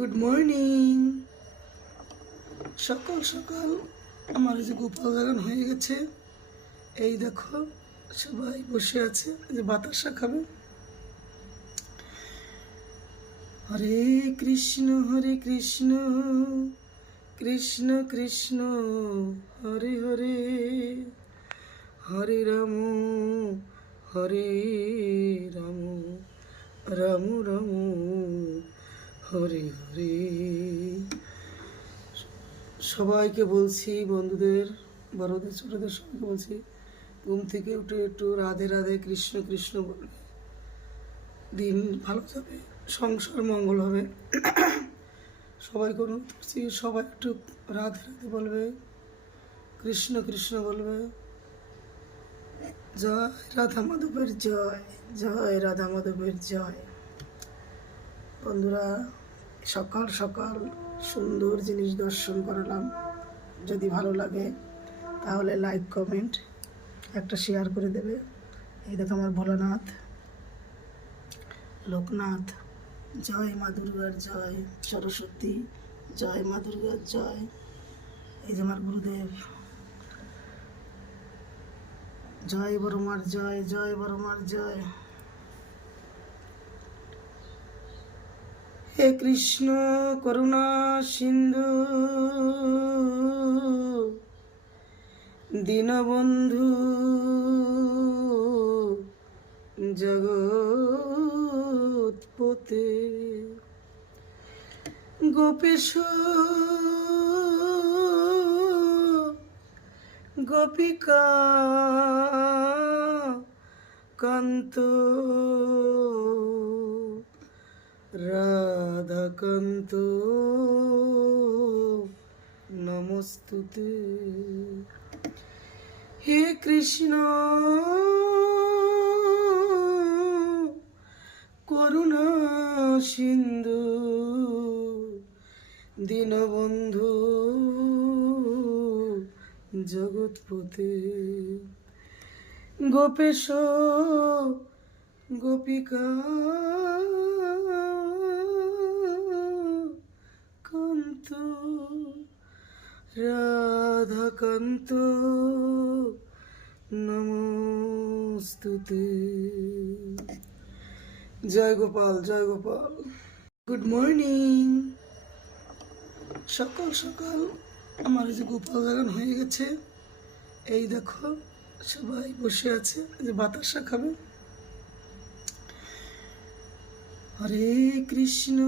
Good morning. সকাল সকাল আমার যে গোপাল জাগান হয়ে গেছে। এই দেখো সবাই বসে আছে, যে বাতাসা খাবে। হরে কৃষ্ণ কৃষ্ণ কৃষ্ণ হরে হরে, হরে রাম হরে রাম, রাম রাম হরে হরে। সবাইকে বলছি, বন্ধুদের, বড়দের, ছোটদের সবাইকে বলছি, ঘুম থেকে উঠে একটু রাধে রাধে কৃষ্ণ কৃষ্ণ বলবে। দিন ভালো যাবে, সংসার মঙ্গল হবে। সবাইকে অনুরোধ করছি, সবাই একটু রাধে রাধে বলবে, কৃষ্ণ কৃষ্ণ বলবে। জয় রাধা মাধবের জয়, জয় রাধা মাধবের জয়। বন্ধুরা, সকাল সকাল সুন্দর জিনিস দর্শন করালাম। যদি ভালো লাগে তাহলে লাইক কমেন্ট একটা শেয়ার করে দেবে। এই দেখো আমার ভোলানাথ, লোকনাথ, জয় মা দুর্গার জয়, সরস্বতী জয়, মা দুর্গার জয়। এই যে আমার গুরুদেব, জয় বড়মার জয়, জয় বড়মার জয়। হে কৃষ্ণ করুণা সিন্ধু দীনবন্ধু জগৎপতে, গোপেশ গোপিকা কান্ত রাধাকান্ত নমস্তুতে। হে কৃষ্ণ করুণা সিন্ধু দীনবন্ধু জগৎপতে, গোপেশ গোপিকা কান্ত রাধাকান্ত নমস্তুতে। জয় গোপাল, জয় গোপাল। Good morning. সকাল সকাল আমার যে গোপাল জাগান হয়ে গেছে। এই দেখো সবাই বসে আছে, যে বাতাসা খাবে। হরে কৃষ্ণ